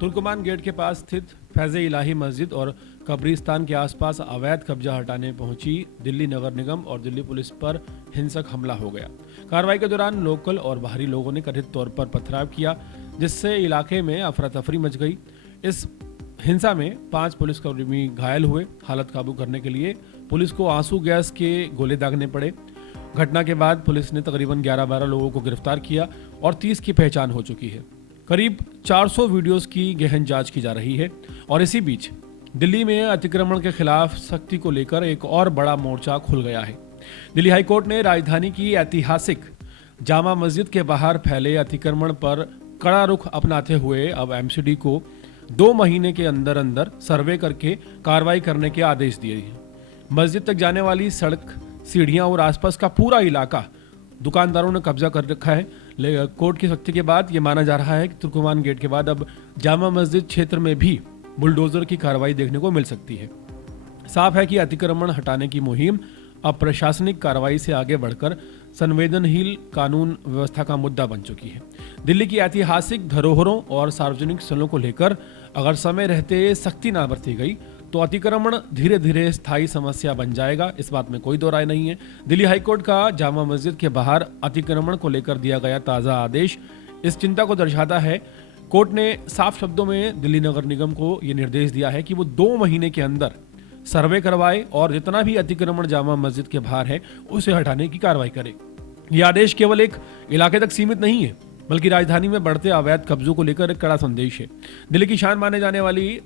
तुर्कमान gate के पास स्थित फैज़े इलाही मस्जिद और कब्रिस्तान के आसपास अवैध कब्जा हटाने पहुंची दिल्ली नगर निगम और दिल्ली पुलिस पर हिंसक हमला हो गया। कार्रवाई के दौरान लोकल और बाहरी लोगों ने कथित तौर पर पथराव किया, जिससे इलाके में अफरा तफरी मच गई। इस हिंसा में 5 पुलिसकर्मी घायल हुए। हालत काबू करने के लिए पुलिस को आंसू गैस के गोले दागने पड़े। घटना के बाद पुलिस ने तकरीबन 11-12 लोगों को गिरफ्तार किया और 30 की पहचान हो चुकी है। करीब 400 वीडियोस की गहन जांच की जा रही है। और इसी बीच दिल्ली में अतिक्रमण के खिलाफ सख्ती को लेकर एक और बड़ा मोर्चा खुल गया है। दिल्ली हाई कोर्ट ने राजधानी की ऐतिहासिक जामा मस्जिद के बाहर फैले अतिक्रमण पर कड़ा रुख अपनाते हुए अब एमसीडी को 2 महीने के अंदर अंदर सर्वे करके कार्रवाई करने के आदेश दिए हैं। मस्जिद तक जाने वाली सड़क, सीढ़ियां और आसपास का पूरा इलाका दुकानदारों ने कब्जा कर रखा है। कोर्ट की सख्ती के बाद ये माना जा रहा है कि तुर्कमान गेट के बाद अब जामा मस्जिद क्षेत्र में भी बुलडोजर की कार्रवाई देखने को मिल सकती है। साफ है कि अतिक्रमण हटाने की मुहिम अब प्रशासनिक कार्रवाई से आगे बढ़कर संवेदनहीन कानून व्यवस्था का मुद्दा बन चुकी है। दिल्ली की ऐतिहासिक धरोहरों और सार्वजनिक स्थलों को लेकर अगर समय रहते सख्ती ना बरती गई तो अतिक्रमण धीरे धीरे स्थायी समस्या बन जाएगा, इस बात में कोई दो राय नहीं है। दिल्ली हाईकोर्ट का जामा मस्जिद के बाहर अतिक्रमण को लेकर दिया गया ताज़ा आदेश इस चिंता को दर्शाता है। कोर्ट ने साफ शब्दों में दिल्ली नगर निगम को ये निर्देश दिया है कि वो 2 महीने के अंदर सर्वे करवाए और जितना भी अतिक्रमण जामा मस्जिद के बाहर है उसे हटाने की कार्रवाई करे। यह आदेश केवल एक इलाके तक सीमित नहीं है, बल्कि राजधानी में बढ़ते अवैध कब्जों को लेकर एक कड़ा संदेश है। दिल्ली की शान माने जाने वाली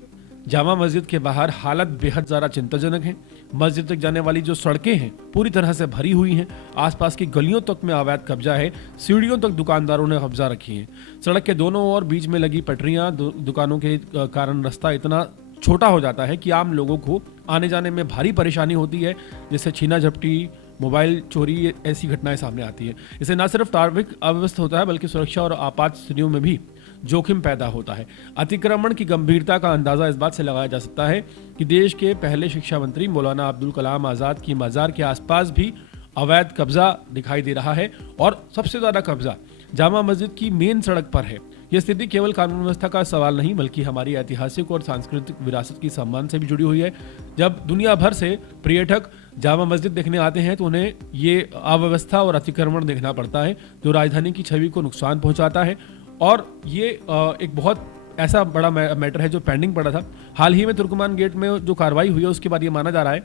जामा मस्जिद के बाहर हालत बेहद ज़्यादा चिंताजनक है। मस्जिद तक जाने वाली जो सड़कें हैं पूरी तरह से भरी हुई हैं। आसपास की गलियों तक में अवैध कब्जा है। सीढ़ियों तक दुकानदारों ने कब्जा रखी है। सड़क के दोनों ओर बीच में लगी पटरियां दुकानों के कारण रास्ता इतना छोटा हो जाता है कि आम लोगों को आने जाने में भारी परेशानी होती है, जिससे छीना झपटी, मोबाइल चोरी ऐसी घटनाएं सामने आती है। इससे न सिर्फ ट्रैफिक अव्यवस्थ होता है बल्कि सुरक्षा और आपात स्थितियों में भी जोखिम पैदा होता है। अतिक्रमण की गंभीरता का अंदाजा इस बात से लगाया जा सकता है कि देश के पहले शिक्षा मंत्री मौलाना अब्दुल कलाम आज़ाद की मज़ार के आसपास भी अवैध कब्जा दिखाई दे रहा है और सबसे ज़्यादा कब्जा जामा मस्जिद की मेन सड़क पर है। यह स्थिति केवल कानून व्यवस्था का सवाल नहीं बल्कि हमारी ऐतिहासिक और सांस्कृतिक विरासत की सम्मान से भी जुड़ी हुई है। जब दुनिया भर से पर्यटक जामा मस्जिद देखने आते हैं तो उन्हें ये अव्यवस्था और अतिक्रमण देखना पड़ता है, जो राजधानी की छवि को नुकसान पहुंचाता है। और ये एक बहुत ऐसा बड़ा मैटर है जो पेंडिंग पड़ा था। हाल ही में तुर्कमान गेट में जो कार्रवाई हुई है उसके बाद ये माना जा रहा है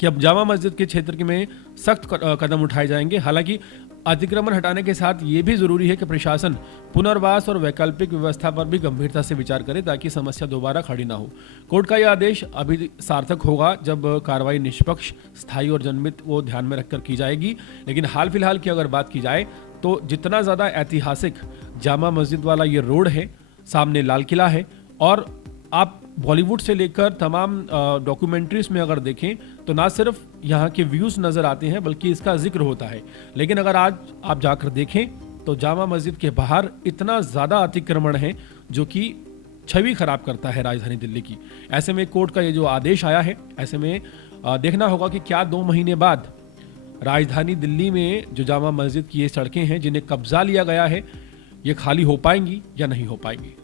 कि अब जामा मस्जिद के क्षेत्र में सख्त कदम उठाए जाएंगे। हालांकि अतिक्रमण हटाने के साथ ये भी जरूरी है कि प्रशासन पुनर्वास और वैकल्पिक व्यवस्था पर भी गंभीरता से विचार करे ताकि समस्या दोबारा खड़ी ना हो। कोर्ट का यह आदेश अभी सार्थक होगा जब कार्रवाई निष्पक्ष, स्थायी और जनमित वो ध्यान में रखकर की जाएगी। लेकिन हाल फिलहाल की अगर बात की जाए तो जितना ज़्यादा ऐतिहासिक जामा मस्जिद वाला ये रोड है, सामने लाल किला है और आप बॉलीवुड से लेकर तमाम डॉक्यूमेंट्रीज में अगर देखें तो ना सिर्फ यहाँ के व्यूज़ नज़र आते हैं बल्कि इसका जिक्र होता है। लेकिन अगर आज आप जाकर देखें तो जामा मस्जिद के बाहर इतना ज़्यादा अतिक्रमण है जो कि छवि खराब करता है राजधानी दिल्ली की। ऐसे में कोर्ट का ये जो आदेश आया है, ऐसे में देखना होगा कि क्या 2 महीने बाद राजधानी दिल्ली में जो जामा मस्जिद की ये सड़कें हैं जिन्हें कब्जा लिया गया है ये खाली हो पाएंगी या नहीं हो पाएंगी।